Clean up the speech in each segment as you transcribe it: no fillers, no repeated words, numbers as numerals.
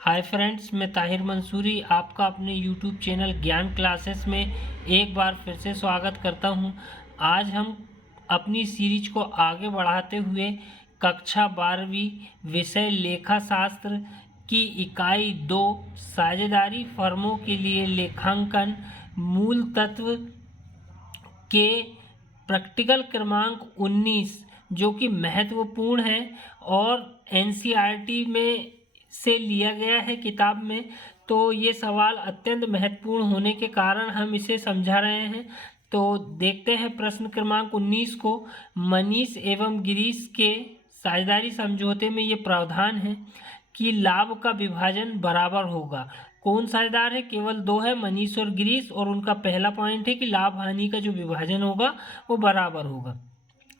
Hi friends, मैं ताहिर मंसूरी आपका अपने यूट्यूब चैनल ज्ञान क्लासेस में एक बार फिर से स्वागत करता हूं। आज हम अपनी सीरीज को आगे बढ़ाते हुए कक्षा 12वीं विषय लेखा शास्त्र की इकाई 2 साझेदारी फर्मों के लिए लेखांकन मूल तत्व के प्रैक्टिकल क्रमांक 19 जो कि महत्वपूर्ण है और एनसीईआरटी में से लिया गया है किताब में। तो ये सवाल अत्यंत महत्वपूर्ण होने के कारण हम इसे समझा रहे हैं। तो देखते हैं प्रश्न क्रमांक 19 को। मनीष एवं गिरीश के साझेदारी समझौते में ये प्रावधान है कि लाभ का विभाजन बराबर होगा। कौन साझेदार है? केवल दो है, मनीष और गिरीश। और उनका पहला पॉइंट है कि लाभ हानि का जो विभाजन होगा वो बराबर होगा।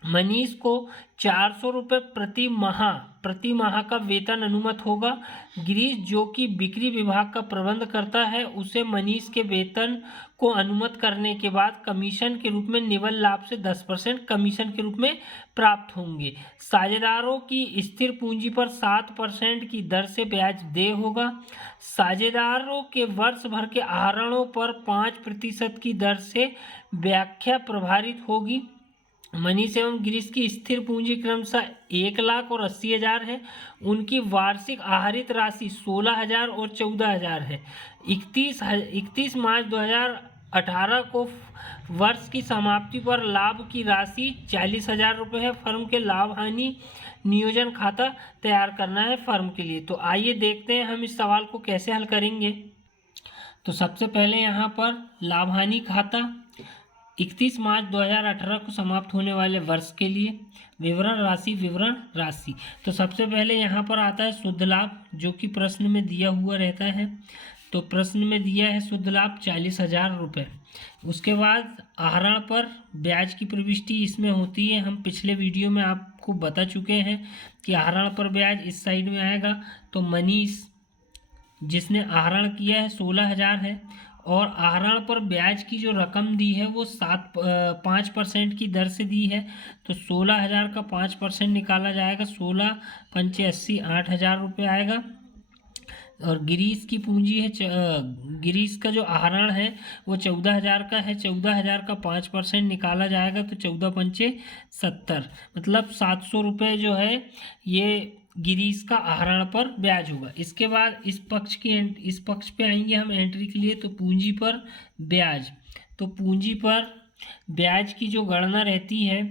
मनीष को 400 रुपये प्रति माह का वेतन अनुमत होगा। गिरीश जो कि बिक्री विभाग का प्रबंध करता है, उसे मनीष के वेतन को अनुमत करने के बाद कमीशन के रूप में निवल लाभ से 10% कमीशन के रूप में प्राप्त होंगे। साझेदारों की स्थिर पूंजी पर 7% की दर से ब्याज देय होगा। साझेदारों के वर्ष भर के आहरणों पर 5% की दर से व्याख्या प्रभावित होगी। मनीष एवं गिरीश की स्थिर पूंजी क्रमशः 1,00,000 और 80,000 है। उनकी वार्षिक आहरित राशि 16,000 और 14,000 है। 31 मार्च 2018 को वर्ष की समाप्ति पर लाभ की राशि 40,000 रुपये है। फर्म के लाभ हानि नियोजन खाता तैयार करना है फर्म के लिए। तो आइए देखते हैं हम इस सवाल को कैसे हल करेंगे। तो सबसे पहले यहाँ पर लाभ हानि खाता 31 मार्च 2018 को समाप्त होने वाले वर्ष के लिए विवरण राशि। तो सबसे पहले यहाँ पर आता है शुद्ध लाभ, जो कि प्रश्न में दिया हुआ रहता है। तो प्रश्न में दिया है शुद्ध लाभ 40,000 रुपये। उसके बाद आहरण पर ब्याज की प्रविष्टि इसमें होती है। हम पिछले वीडियो में आपको बता चुके हैं कि आहरण पर ब्याज इस साइड में आएगा। तो मनीष जिसने आहरण किया है 16,000 है और आहरण पर ब्याज की जो रकम दी है वो 5% की दर से दी है। तो 16,000 का 5% निकाला जाएगा, 16 पंचे 80, 8,000 रुपये आएगा। और गिरीश की पूंजी है, गिरीश का जो आहरण है वो 14,000 का है। 14,000 का 5% निकाला जाएगा तो 14 पंचे 70, मतलब 700 रुपये जो है ये गिरीश का आहरण पर ब्याज होगा। इसके बाद इस पक्ष पे आएंगे हम एंट्री के लिए। तो पूंजी पर ब्याज, तो पूंजी पर ब्याज की जो गणना रहती है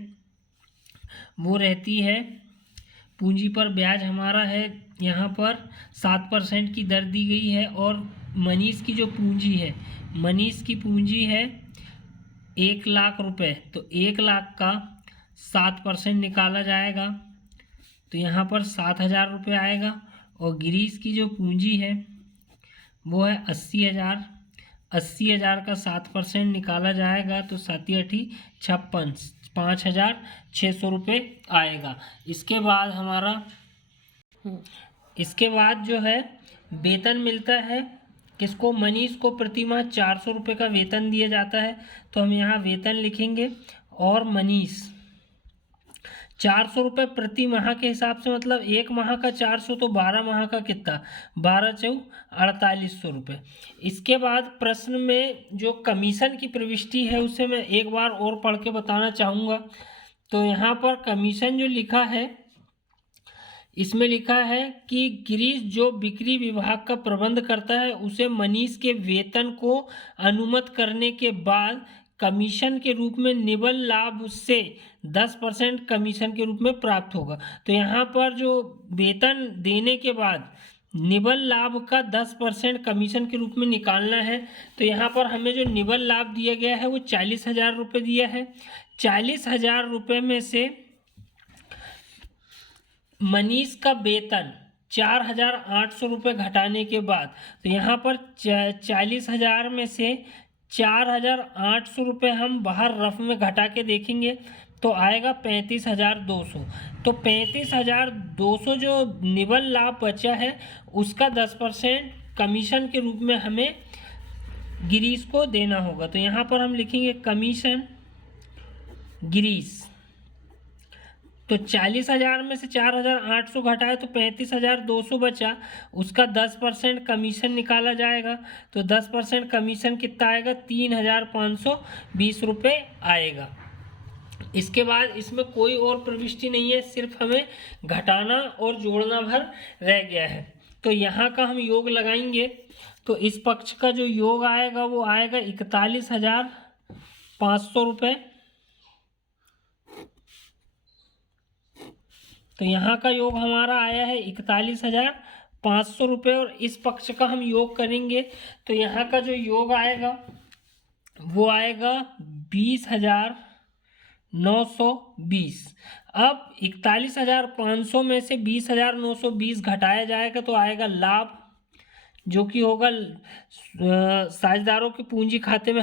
वो रहती है, पूंजी पर ब्याज हमारा है यहाँ पर 7% की दर दी गई है। और मनीष की जो पूंजी है, मनीष की पूंजी है 1,00,000 रुपये। तो 1,00,000 का 7% निकाला जाएगा तो यहाँ पर 7,000 रुपये आएगा। और गिरीश की जो पूंजी है वो है 80,000। 80,000 का 7% निकाला जाएगा तो 7×8 56, 5,600 रुपये आएगा। इसके बाद जो है वेतन मिलता है किसको? मनीष को प्रतिमाह 400 रुपये का वेतन दिया जाता है। तो हम यहाँ वेतन लिखेंगे। और मनीष 400 रुपये प्रति माह के हिसाब से, मतलब एक माह का 400 तो 12 माह का कितना? 12×4 4800 रुपये। इसके बाद प्रश्न में जो कमीशन की प्रविष्टि है उसे मैं एक बार और पढ़ के बताना चाहूँगा। तो यहाँ पर कमीशन जो लिखा है, इसमें लिखा है कि गिरीश जो बिक्री विभाग का प्रबंध करता है, उसे मनीष के वेतन को अनुमत करने के बाद कमीशन के रूप में निवल लाभ से 10% कमीशन के रूप में प्राप्त होगा। तो यहाँ पर जो वेतन देने के बाद निवल लाभ का 10% कमीशन के रूप में निकालना है। तो यहाँ पर हमें जो निवल लाभ दिया गया है वो 40,000 रुपये दिया है। 40,000 रुपये में से मनीष का वेतन 4,800 रुपये घटाने के बाद, तो यहाँ पर 40,000 में से 4,800 रुपये हम बाहर रफ में घटा के देखेंगे तो आएगा 35,200। तो 35,200 जो निवल लाभ बचा है उसका 10% कमीशन के रूप में हमें गिरीश को देना होगा। तो यहाँ पर हम लिखेंगे कमीशन गिरीश तो 40,000 में से 4,800 घटाए तो 35,200 बचा, उसका 10% कमीशन निकाला जाएगा। तो 10% कमीशन कितना आएगा? 3,520 रुपये आएगा। इसके बाद इसमें कोई और प्रविष्टि नहीं है, सिर्फ हमें घटाना और जोड़ना भर रह गया है। तो यहाँ का हम योग लगाएंगे। तो इस पक्ष का जो योग आएगा वो आएगा 41,500 रुपये। तो यहाँ का योग हमारा आया है 41,500 रुपये। और इस पक्ष का हम योग करेंगे तो यहाँ का जो योग आएगा वो आएगा 20,920। अब 41,500 में से 20,920 घटाया जाएगा तो आएगा लाभ, जो कि होगा साझेदारों के पूंजी खाते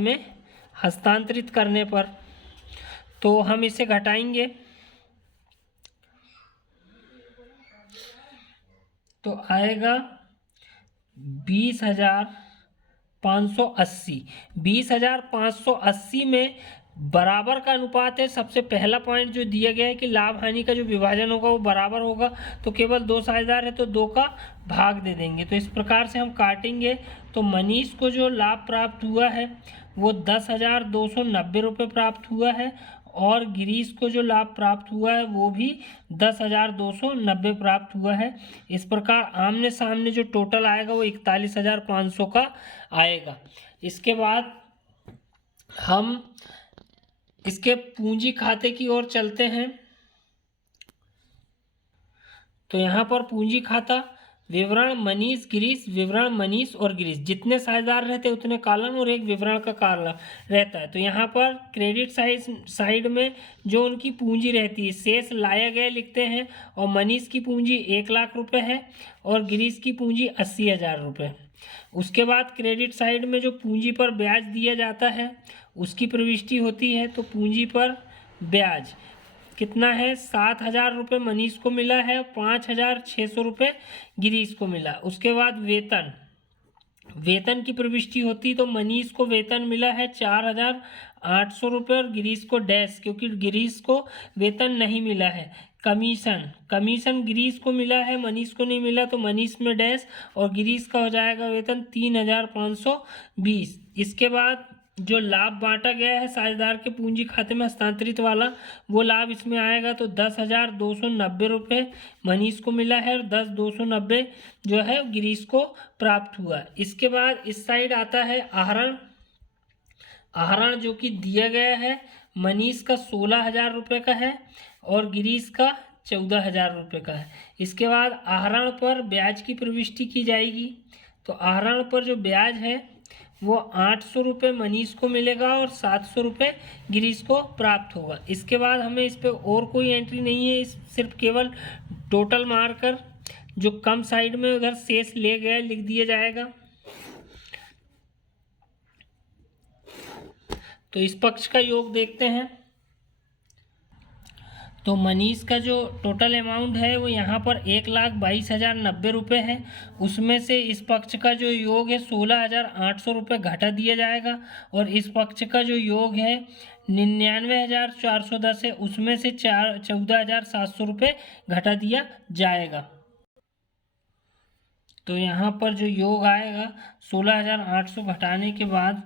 में हस्तांतरित करने पर। तो हम इसे घटाएंगे तो आएगा 20,580। 20,580 में बराबर का अनुपात है। सबसे पहला पॉइंट जो दिया गया है कि लाभ हानि का जो विभाजन होगा वो बराबर होगा, तो केवल 2 साझेदार है तो 2 का भाग दे देंगे। तो इस प्रकार से हम काटेंगे तो मनीष को जो लाभ प्राप्त हुआ है वो 10,290 रुपये प्राप्त हुआ है, और गिरीश को जो लाभ प्राप्त हुआ है वो भी 10,290 प्राप्त हुआ है। इस प्रकार आमने सामने जो टोटल आएगा वो 41,500 का आएगा। इसके बाद हम इसके पूंजी खाते की ओर चलते हैं। तो यहाँ पर पूंजी खाता विवरण मनीष गिरीश, विवरण मनीष और गिरीश, जितने साझेदार रहते हैं उतने कॉलम और एक विवरण का कॉलम रहता है। तो यहाँ पर क्रेडिट साइड में जो उनकी पूंजी रहती है शेष लाया गया लिखते हैं, और मनीष की पूंजी 1,00,000 रुपये है और गिरीश की पूंजी 80,000 रुपये। उसके बाद क्रेडिट साइड में जो पूंजी पर ब्याज दिया जाता है उसकी प्रविष्टि होती है। तो पूंजी पर ब्याज कितना है? 7,000 रुपये मनीष को मिला है, 5,600 रुपये गिरीश को मिला। उसके बाद वेतन की प्रविष्टि होती तो मनीष को वेतन मिला है 4,800 रुपये और गिरीश को डैश, क्योंकि गिरीश को वेतन नहीं मिला है। कमीशन गिरीश को मिला है, मनीष को नहीं मिला, तो मनीष में डैश और गिरीश का हो जाएगा वेतन 3,520। इसके बाद जो लाभ बांटा गया है साझेदार के पूंजी खाते में हस्तांतरित वाला, वो लाभ इसमें आएगा। तो 10,290 रुपये मनीष को मिला है और 10,290 जो है गिरीश को प्राप्त हुआ। इसके बाद इस साइड आता है आहरण जो कि दिया गया है। मनीष का 16,000 रुपये का है और गिरीश का 14,000 रुपये का है। इसके बाद आहरण पर ब्याज की प्रविष्टि की जाएगी। तो आहरण पर जो ब्याज है वो 800 रुपये मनीष को मिलेगा और 700 रुपये गिरीश को प्राप्त होगा। इसके बाद हमें इस पर और कोई एंट्री नहीं है, सिर्फ केवल टोटल मारकर जो कम साइड में उधर शेष ले गया लिख दिया जाएगा। तो इस पक्ष का योग देखते हैं। तो मनीष का जो टोटल अमाउंट है वो यहाँ पर 1,22,090 रुपये है। उसमें से इस पक्ष का जो योग है 16,800 रुपये घटा दिया जाएगा, और इस पक्ष का जो योग है 99,410 है, उसमें से 14,700 रुपये घटा दिया जाएगा। तो यहाँ पर जो योग आएगा 16,800 घटाने के बाद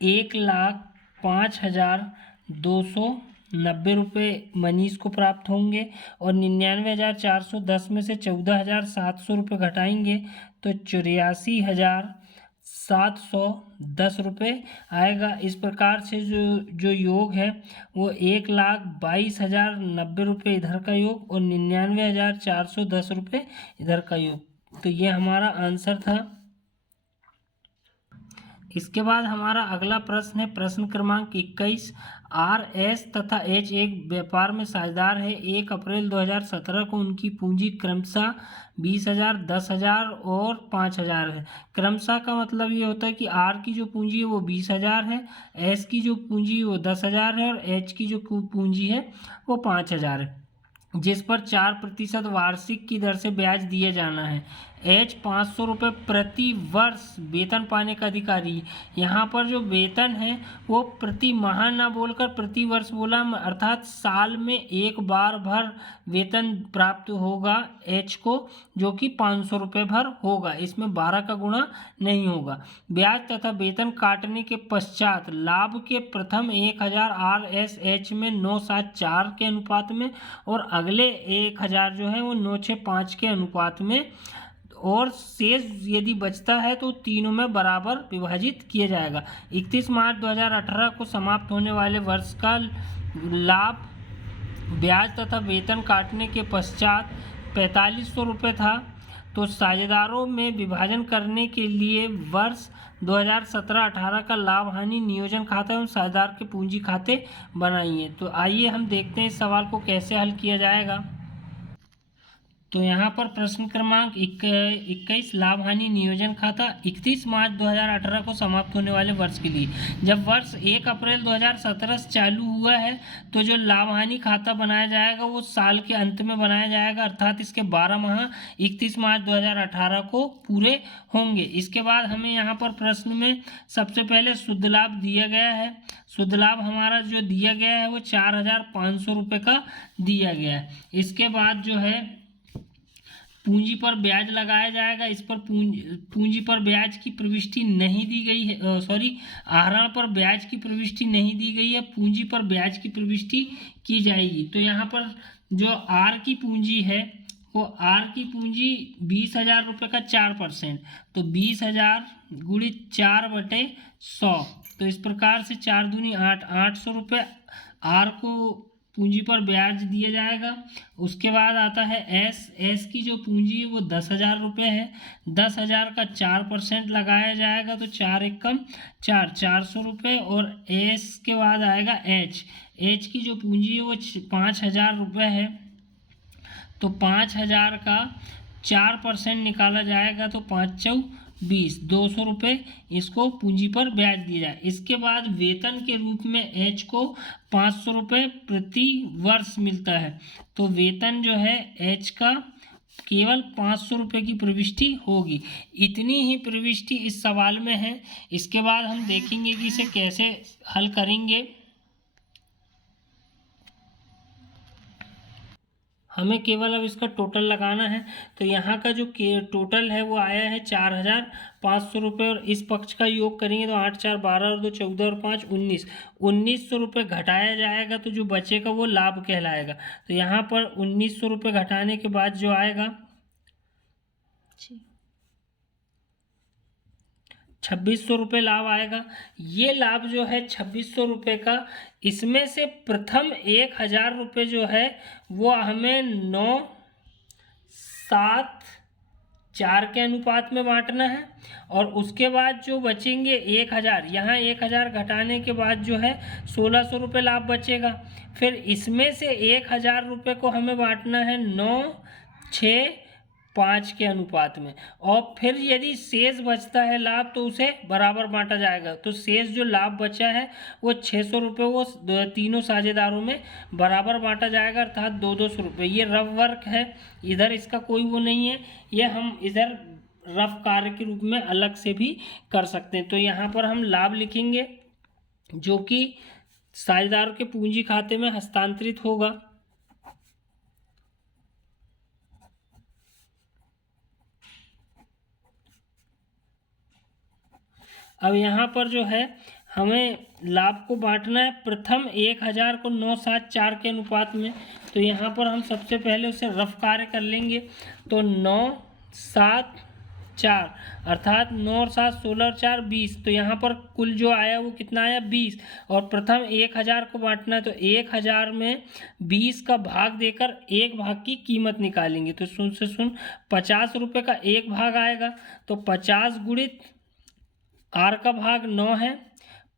1,05,290 रुपये मनीष को प्राप्त होंगे, और 99,410 में से 14,700 रुपये घटाएंगे तो 84,710 रुपये आएगा। इस प्रकार से जो योग है वो 1,22,090 रुपये इधर का योग और 99,410 रुपये इधर का योग। तो ये हमारा आंसर था। इसके बाद हमारा अगला प्रश्न है प्रश्न क्रमांक 21। RS तथा H एक व्यापार में साझेदार है। 1 अप्रैल 2017 को उनकी पूंजी क्रमशः 20,000, 10,000 और 5,000 है। क्रमशः का मतलब ये होता है कि R की जो पूंजी है वो 20,000 है, S की जो पूंजी है वो 10,000 है और H की जो पूंजी है वो 5,000 है, जिस पर 4% वार्षिक की दर से ब्याज दिए जाना है। एच 500 रुपये प्रति वर्ष वेतन पाने का अधिकारी। यहाँ पर जो वेतन है वो प्रति माह ना बोलकर प्रति वर्ष बोला, अर्थात साल में एक बार भर वेतन प्राप्त होगा एच को, जो कि 500 रुपये भर होगा, इसमें 12 का गुणा नहीं होगा। ब्याज तथा वेतन काटने के पश्चात लाभ के प्रथम 1000 RSH में 974 के अनुपात में और अगले 1000 जो है वो 965 के अनुपात में, और शेष यदि बचता है तो तीनों में बराबर विभाजित किया जाएगा। 31 मार्च 2018 को समाप्त होने वाले वर्ष का लाभ ब्याज तथा वेतन काटने के पश्चात 4500 रुपये था। तो साझेदारों में विभाजन करने के लिए वर्ष 2017-18 का लाभ हानि नियोजन खाता एवं साझेदार के पूंजी खाते बनाइए। तो आइए हम देखते हैं इस सवाल को कैसे हल किया जाएगा। तो यहाँ पर प्रश्न क्रमांक 21 लाभ हानि नियोजन खाता 31 मार्च 2018 को समाप्त होने वाले वर्ष के लिए। जब वर्ष 1 अप्रैल 2017 से चालू हुआ है तो जो लाभ हानि खाता बनाया जाएगा वो साल के अंत में बनाया जाएगा, अर्थात इसके 12 माह 31 मार्च 2018 को पूरे होंगे। इसके बाद हमें यहाँ पर प्रश्न में सबसे पहले शुद्ध लाभ दिया गया है। शुद्ध लाभ हमारा जो दिया गया है वो 4500 रुपये का दिया गया है। इसके बाद जो है पूंजी पर ब्याज लगाया जाएगा। इस पर पूंजी पर ब्याज की प्रविष्टि नहीं दी गई है, आहरण पर ब्याज की प्रविष्टि नहीं दी गई है, पूंजी पर ब्याज की प्रविष्टि की जाएगी। तो यहाँ पर जो आर की पूंजी है वो आर की पूंजी 20,000 रुपये का 4%, तो 20,000 गुणित 4/100, तो इस प्रकार से 4 दूनी 8, 800 रुपये आर को पूंजी पर ब्याज दिया जाएगा। उसके बाद आता है एस की जो पूंजी है वो 10,000 रुपये है। 10,000 का 4% लगाया जाएगा, तो 4 एकम 4, 400 रुपये। और एस के बाद आएगा एच की जो पूंजी है वो 5,000 रुपये है, तो 5,000 का 4% निकाला जाएगा, तो 5 चौ 20, 200 रुपये इसको पूंजी पर ब्याज दिया जाए। इसके बाद वेतन के रूप में एच को 500 रुपये प्रति वर्ष मिलता है, तो वेतन जो है एच का केवल 500 रुपये की प्रविष्टि होगी। इतनी ही प्रविष्टि इस सवाल में है। इसके बाद हम देखेंगे कि इसे कैसे हल करेंगे। हमें केवल अब इसका टोटल लगाना है। तो यहाँ का जो टोटल है वो आया है 4,500 रुपये, और इस पक्ष का योग करेंगे तो 8 4 12 और 2 14 और 5 19, 1900 रुपये घटाया जाएगा, तो जो बचेगा वो लाभ कहलाएगा। तो यहाँ पर 1900 रुपये घटाने के बाद जो आएगा 2600 रुपये लाभ आएगा। ये लाभ जो है 2600 रुपये का, इसमें से प्रथम 1,000 रुपये जो है वो हमें 9/7/4 के अनुपात में बांटना है, और उसके बाद जो बचेंगे 1,000, यहाँ 1,000 घटाने के बाद जो है 1,600 रुपये लाभ बचेगा। फिर इसमें से 1,000 रुपये को हमें बांटना है 9/6/5 के अनुपात में, और फिर यदि शेष बचता है लाभ तो उसे बराबर बांटा जाएगा। तो शेष जो लाभ बचा है वो 600 रुपये वो तीनों साझेदारों में बराबर बांटा जाएगा, अर्थात 200 रुपये। ये रफ वर्क है, इधर इसका कोई वो नहीं है, ये हम इधर रफ कार्य के रूप में अलग से भी कर सकते हैं। तो यहाँ पर हम लाभ लिखेंगे जो कि साझेदारों के पूंजी खाते में हस्तांतरित होगा। अब यहाँ पर जो है हमें लाभ को बांटना है प्रथम 1,000 को 9/7/4 के अनुपात में। तो यहाँ पर हम सबसे पहले उसे रफ कार्य कर लेंगे। तो 9/7/4 अर्थात 9 और 7 16 और 4 20, तो यहाँ पर कुल जो आया वो कितना आया 20, और प्रथम 1,000 को बांटना है, तो 1,000 में 20 का भाग देकर एक भाग की कीमत निकालेंगे। तो सुन 50 रुपये का एक भाग आएगा, तो 50 गुणित आर का भाग 9 है,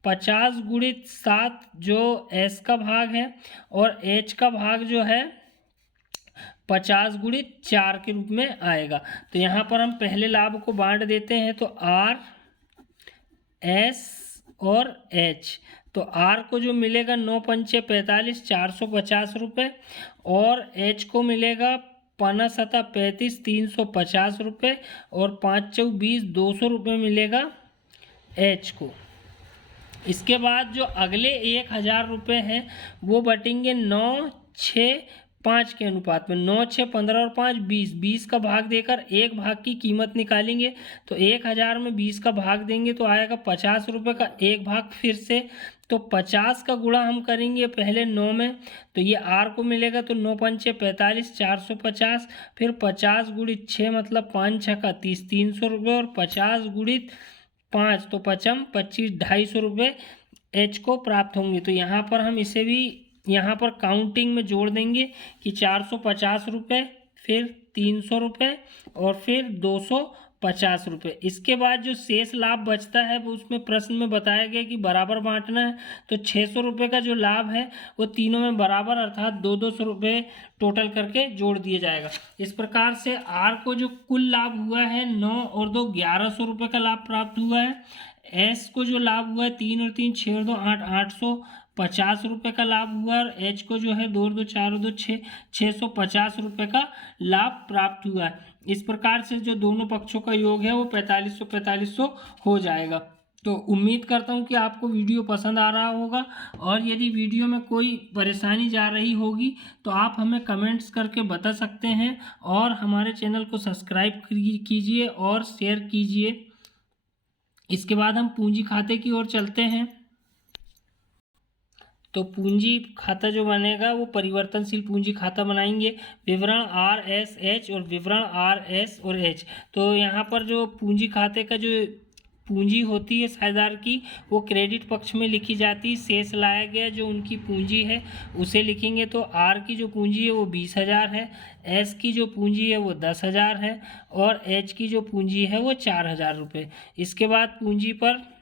50 गुणित 7 जो एस का भाग है, और एच का भाग जो है 50 गुणित 4 के रूप में आएगा। तो यहाँ पर हम पहले लाभ को बांट देते हैं, तो आर एस और एच। तो आर को जो मिलेगा 9 पंचे 45, 450 रुपये, और एच को मिलेगा 15 सतह 35 350 रुपये और 5 चौक 20 200 रुपये मिलेगा एच को। इसके बाद जो अगले 1000 रुपये हैं वो बटेंगे 9 6 5 के अनुपात में। 9 6 15 और 5 20। 20 का भाग देकर एक भाग की कीमत निकालेंगे तो 1000 में 20 का भाग देंगे तो आएगा 50 रुपये का एक भाग। फिर से तो 50 का गुणा हम करेंगे पहले 9 में तो ये आर को मिलेगा तो 9 पंचे 45 450। फिर 50 गुणित 6 मतलब 5 छक्का 30 300 रुपये और 50 गुणित 5 तो 55 25 250 रुपये एच को प्राप्त होंगे। तो यहाँ पर हम इसे भी यहाँ पर काउंटिंग में जोड़ देंगे कि 450 रुपये, फिर 300 रुपये और फिर 250 रुपये। इसके बाद जो शेष लाभ बचता है वो उसमें प्रश्न में बताया गया कि बराबर बांटना है तो 600 रुपये का जो लाभ है वो तीनों में बराबर अर्थात 200 रुपये टोटल करके जोड़ दिया जाएगा। इस प्रकार से आर को जो कुल लाभ हुआ है 9 और 2 1100 रुपये का लाभ प्राप्त हुआ है। एस को जो लाभ हुआ है 3 और 3 6 और 2 8 850 रुपये का लाभ हुआ और एच को जो है 2 और 2 4 और 2 6 650 रुपये का लाभ प्राप्त हुआ है। इस प्रकार से जो दोनों पक्षों का योग है वो 4500 हो जाएगा। तो उम्मीद करता हूँ कि आपको वीडियो पसंद आ रहा होगा और यदि वीडियो में कोई परेशानी जा रही होगी तो आप हमें कमेंट्स करके बता सकते हैं और हमारे चैनल को सब्सक्राइब कीजिए और शेयर कीजिए। इसके बाद हम पूंजी खाते की ओर चलते हैं। तो पूंजी खाता जो बनेगा वो परिवर्तनशील पूंजी खाता बनाएंगे। विवरण आर एस एच और विवरण आर एस और एच। तो यहाँ पर जो पूंजी खाते का जो पूंजी होती है साझेदार की वो क्रेडिट पक्ष में लिखी जाती है। शेष लाया गया जो उनकी पूंजी है उसे लिखेंगे। तो आर की जो पूंजी है वो 20,000 है, एस की जो पूंजी है वो 10,000 है और एच की जो पूंजी है वो 4,000 रुपये। इसके बाद पूंजी पर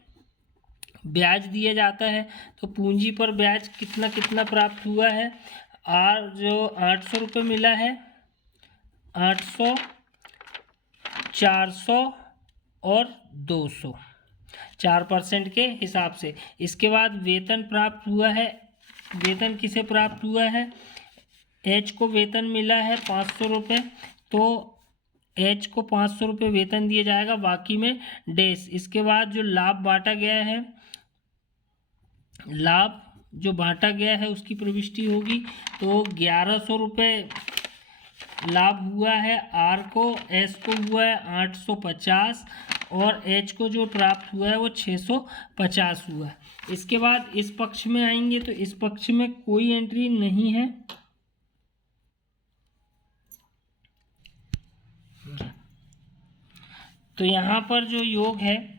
ब्याज दिया जाता है। तो पूंजी पर ब्याज कितना कितना प्राप्त हुआ है। आर जो 800 रुपये मिला है, 800 400 और 200 4% के हिसाब से। इसके बाद वेतन प्राप्त हुआ है। वेतन किसे प्राप्त हुआ है, एच को वेतन मिला है 500 रुपये तो एच को 500 रुपये वेतन दिया जाएगा, बाकी में डैश। इसके बाद जो लाभ बांटा गया है, लाभ जो बांटा गया है उसकी प्रविष्टि होगी। तो 1100 रुपये लाभ हुआ है आर को, एस को हुआ है 850 और एच को जो प्राप्त हुआ है वो 650 हुआ है। इसके बाद इस पक्ष में आएंगे तो इस पक्ष में कोई एंट्री नहीं है। तो यहाँ पर जो योग है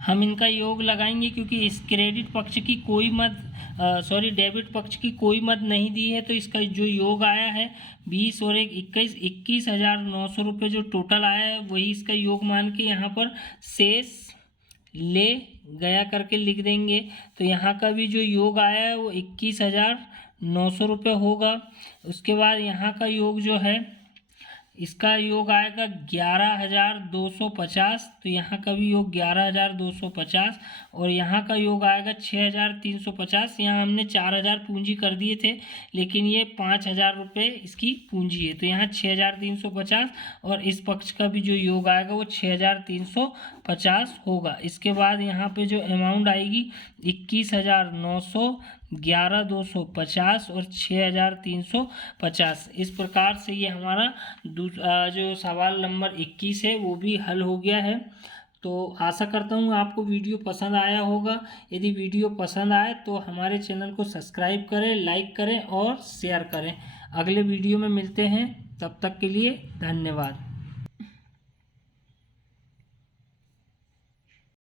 हम इनका योग लगाएंगे क्योंकि इस क्रेडिट पक्ष की कोई मद डेबिट पक्ष की कोई मद नहीं दी है। तो इसका जो योग आया है 20 और 21,900 रुपये जो टोटल आया है वही इसका योग मान के यहाँ पर शेष ले गया करके लिख देंगे। तो यहाँ का भी जो योग आया है वो 21,900 रुपये होगा। उसके बाद यहाँ का योग जो है इसका योग आएगा 11,250। तो यहाँ का भी योग 11,250 और यहाँ का योग आएगा 6,350। यहाँ हमने 4,000 पूंजी कर दिए थे लेकिन ये 5,000 रुपये इसकी पूंजी है तो यहाँ 6,350 और इस पक्ष का भी जो योग आएगा वो 6,350 होगा। इसके बाद यहाँ पे जो अमाउंट आएगी 21,900, 11,250 और 6,350। इस प्रकार से ये हमारा जो सवाल नंबर 21 है वो भी हल हो गया है। तो आशा करता हूँ आपको वीडियो पसंद आया होगा। यदि वीडियो पसंद आए तो हमारे चैनल को सब्सक्राइब करें, लाइक करें और शेयर करें। अगले वीडियो में मिलते हैं, तब तक के लिए धन्यवाद।